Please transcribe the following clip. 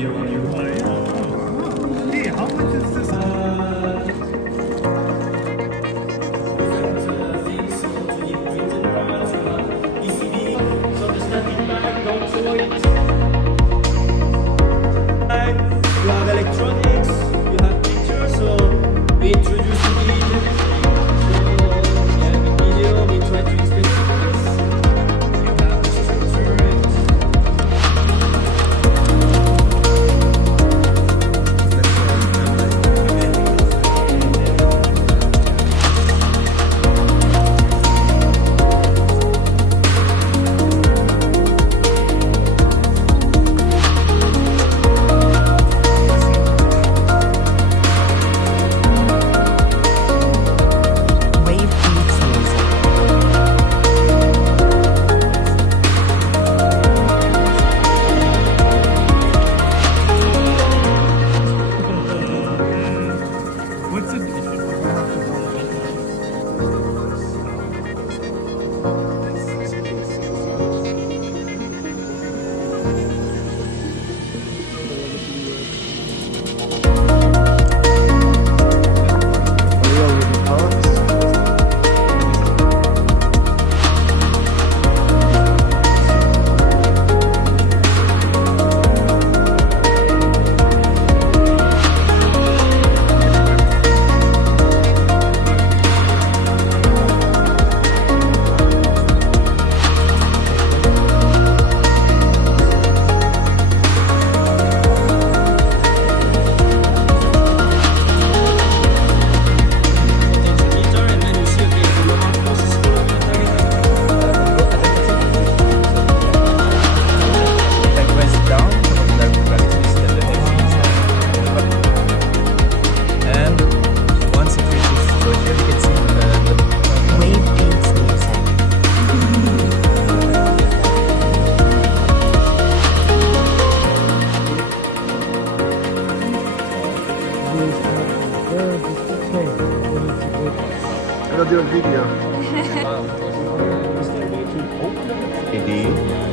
Hey, how much is this? You have electronics, you have pictures, so we introduce it. So we have a video, we try to explain this. You have the structure. Wave beats music. What's it? Meter, and then you see, okay, the normal force is equal to the target. That press down, that practice and the and once it reaches, so here we can see the Wave beats music. I'll do a video. AD